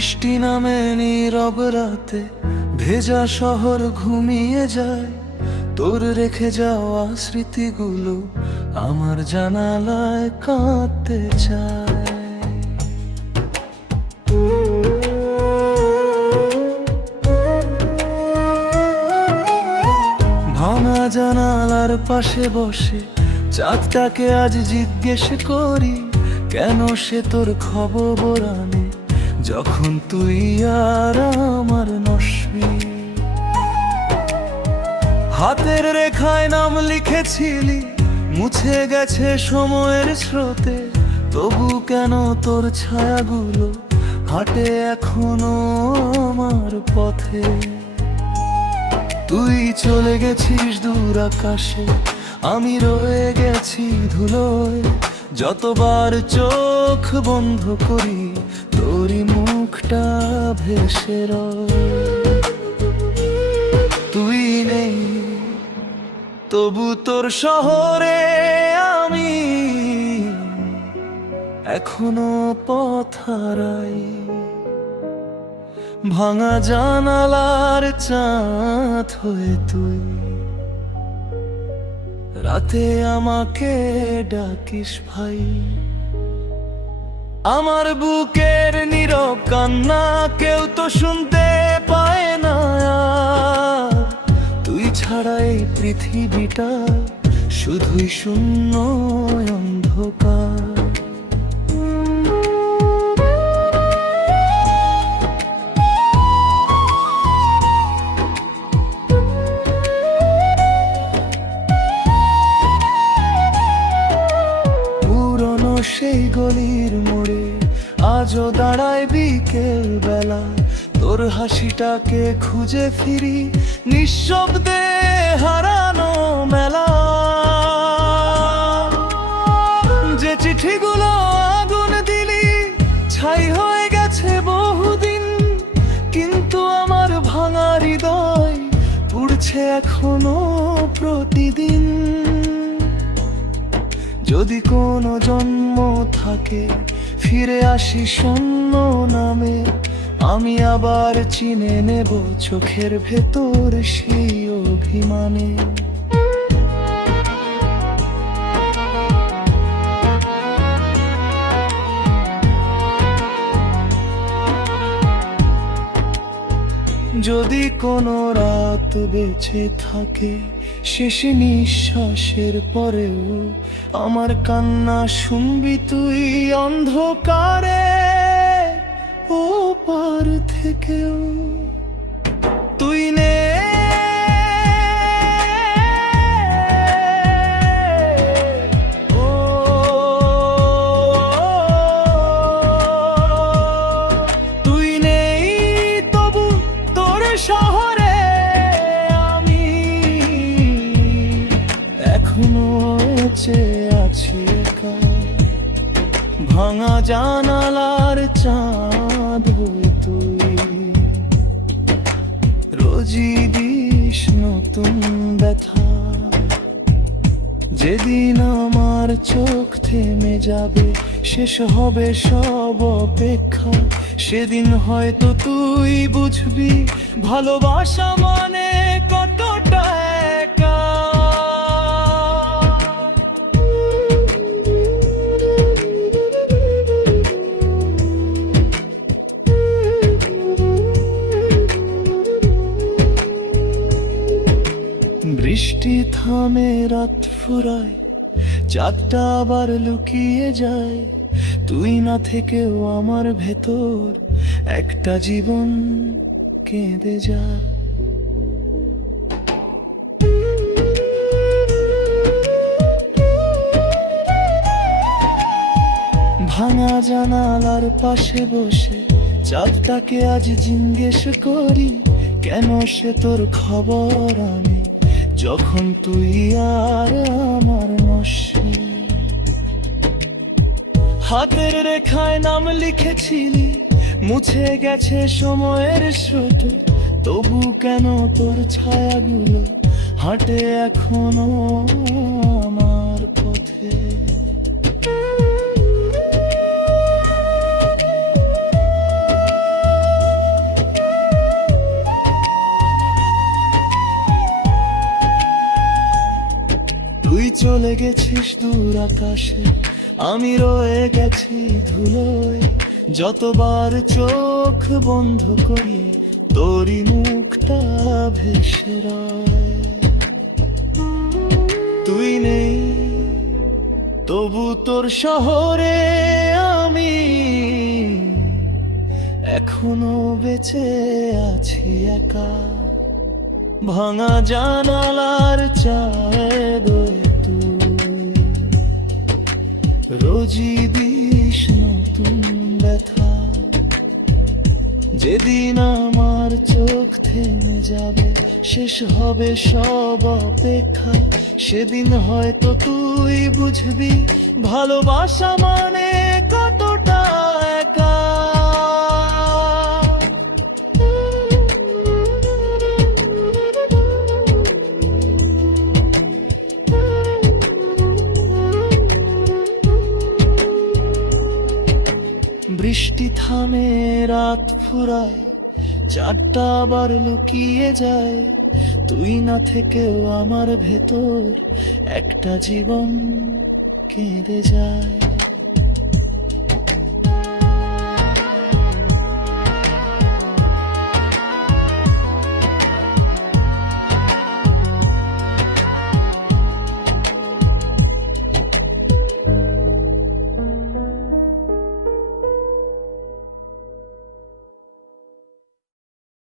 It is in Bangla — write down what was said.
বৃষ্টি নামে নীরব রাতে, ভেজা শহর ঘুমিয়ে যায়। তোর রেখে যাওয়া স্মৃতিগুলো আমার জানালায় কাঁদতে চায়। ভাঙা জানালার পাশে বসে চাঁদটাকে আজ জিজ্ঞেস করি, কেন সে তোর খবর আনে যখন তুই আর আমার নসবি। হাতের রেখায় নাম লিখেছিলি, মুছে গেছে সময়ের স্রোতে, তবু কেন তোর ছায়াগুলো হাঁটে এখনো আমার পথে। তুই চলে গেছিস দূর আকাশে, আমি রয়ে গেছি ধুলোয়। যতবার চোখ বন্ধ করি তোরই মুখটা ভেসে রয়। তুই নেই তবু তোর শহরে আমি এখনো পথ হারাই। ভাঙা জানালার চাঁদ হয়ে তুই রাতে আমাকে ডাকিস ভাই। আমার বুকের নীরব কান্না কেউ তো শুনতে পায় না আর। তুই ছাড়া এই পৃথিবীটা শুধুই শূন্য অন্ধকার। সেই গলির মোড়ে আজও দাঁড়ায় বিকেল বেলা, তোর হাসিটাকে খুঁজে ফিরি নিঃশব্দে হারানো মেলা। যে চিঠিগুলো আগুন দিলি ছাই হয়ে গেছে বহুদিন, কিন্তু আমার ভাঙা হৃদয় পুড়ছে এখনো প্রতিদিন। যদি কোনো জন্ম থাকে ফিরে আসি শূন্য নামে, আমি আবার চিনে নেব চোখের ভেতর সেই অভিমানে। যদি কোনো রাত বেঁচে থাকে শেষ নিঃশ্বাসের পরেও, আমার কান্না শুনবি তুই অন্ধকারে ও পার থেকেও। তুই নে শহরে আমি এখনো বেঁচে আছি একা। ভাঙা জানালার চাঁদ হয়ে তুই রোজই দিস নতুন ব্যথা। যেদিন আমার চোখ থেমে যাবে, শেষ হবে সব অপেক্ষা, সেদিন হয়তো তুই বুঝবি ভালোবাসা মানে কতটা একা। বৃষ্টি থামে, রাত ফুরায়, চাঁদটা আবার লুকিয়ে যায়। তুই না থেকেও আমার ভেতর একটা জীবন কেঁদে যায়। ভাঙা জানালার পাশে বসে চাঁদটাকে আজ জিজ্ঞেস করি, কেন সে তোর খবর আনে যখন তুই আর আমার নসি। হাতের রেখায় নাম লিখেছিলি, মুছে গেছে সময়ের স্রোতে, তবু কেন তোর ছায়াগুলো হাঁটে এখনো আমার পথে। চলে গেছিস দূর আকাশে, আমি রয়ে গেছি ধুলোয়। যতবার চোখ বন্ধ করি তোরই মুখটা ভেসে রয়। তুই নেই তবু তোর শহরে আমি এখনো বেঁচে আছি একা। ভাঙা জানালার চায়ে দোয় তুই, রোজই দিস নতুন ব্যথা। যেদিন আমার চোখ থেমে যাবে, শেষ হবে সব অপেক্ষা, সেদিন হয়তো তুই বুঝবি ভালোবাসা মানে কতটা একা। বৃষ্টি থামে, রাত ফুরায়, চারটা আবার লুকিয়ে যায়। তুই না থেকেও আমার ভেতর একটা জীবন কেঁদে যায়।